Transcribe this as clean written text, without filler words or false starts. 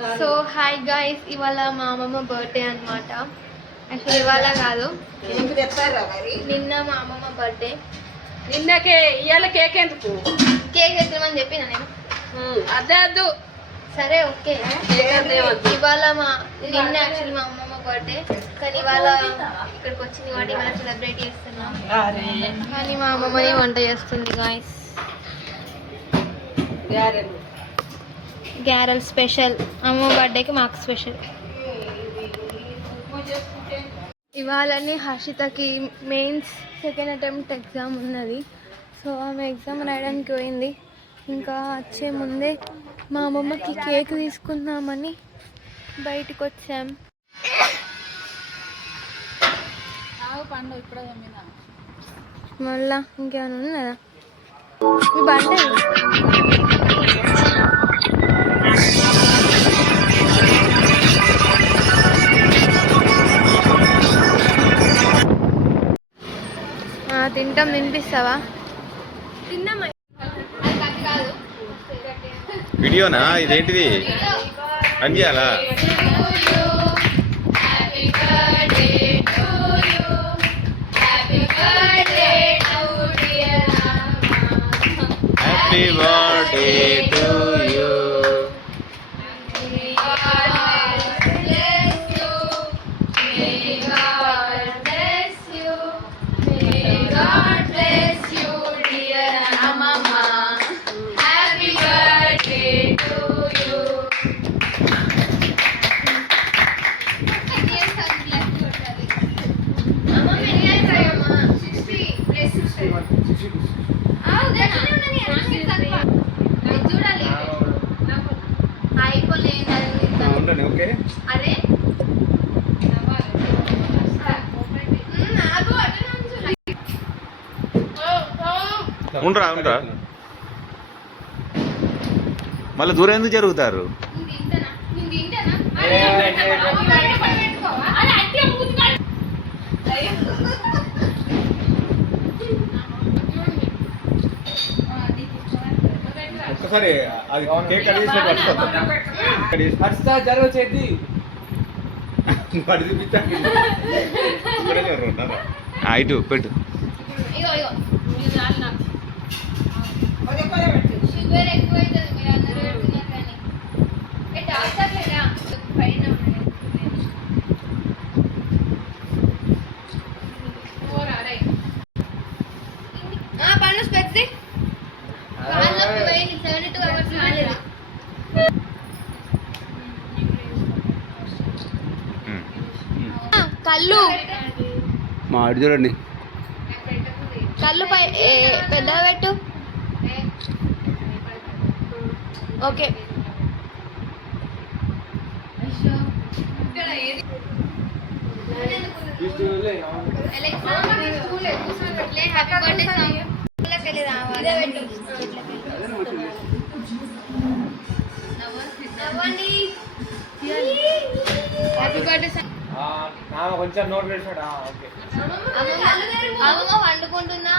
So hi guys, ఇవాళ మా అమ్మమ్మ బర్త్డే అనమాట. యాక్చువల్లీ ఇవాళ కాదు, నిన్న మా అమ్మమ్మ బర్త్డే. నిన్నకే ఇవాళ కేక్ ఎందుకు? కేక్ తెచ్చినామని చెప్పిన నేను. అదే అద్దు. సరే ఓకే. ఇవాళ నిన్న యాక్చువల్లీ మా అమ్మమ్మ బర్త్డే, కానీ ఇవాళ ఇక్కడికి వచ్చింది వాటి ఇవాళ సెలబ్రేట్ చేస్తున్నాం. కానీ మా అమ్మమ్మనే వంట చేస్తుంది గాయస్. గ్యారెల్ స్పెషల్, అమ్మ బర్త్డేకి మాకు స్పెషల్. ఇవాళని హర్షితకి మెయిన్స్ సెకండ్ అటెంప్ట్ ఎగ్జామ్ ఉన్నది. సో ఆమె ఎగ్జామ్ రాయడానికి పోయింది. ఇంకా వచ్చే ముందే మా అమ్మమ్మకి కేక్ తీసుకుందామని బయటకు వచ్చాం. మళ్ళా ఇంకేమైనా ఉన్నదా మీ బర్త్డే? తింటాం, తినిపిస్తావా? వీడియోనా ఇదేంటిది? పని చేయాలా? Happy birthday to you. ఉండరా ఉండరా, మళ్ళీ దూరం ఎందుకు జరుగుతారు? ఒక్కసారి అది కేక్ హర్షిత జరుగు చేతి ఇటు పెట్టు. షుగర్ ఎక్కువైతుంది మీరు అందరూ పెడుతున్నారు కానీ పైన పన్ను స్పెక్స్ కాళ్ళకి పోయింది. 72 అవర్స్ కాలేదు. కళ్ళు మా అడి చూడండి, కళ్ళు పై పెద్ద పెట్టు. ఓకే, కొంచెం నోట్ పెట్టాడా? అమ్మమ్మ వండుకుంటున్నా.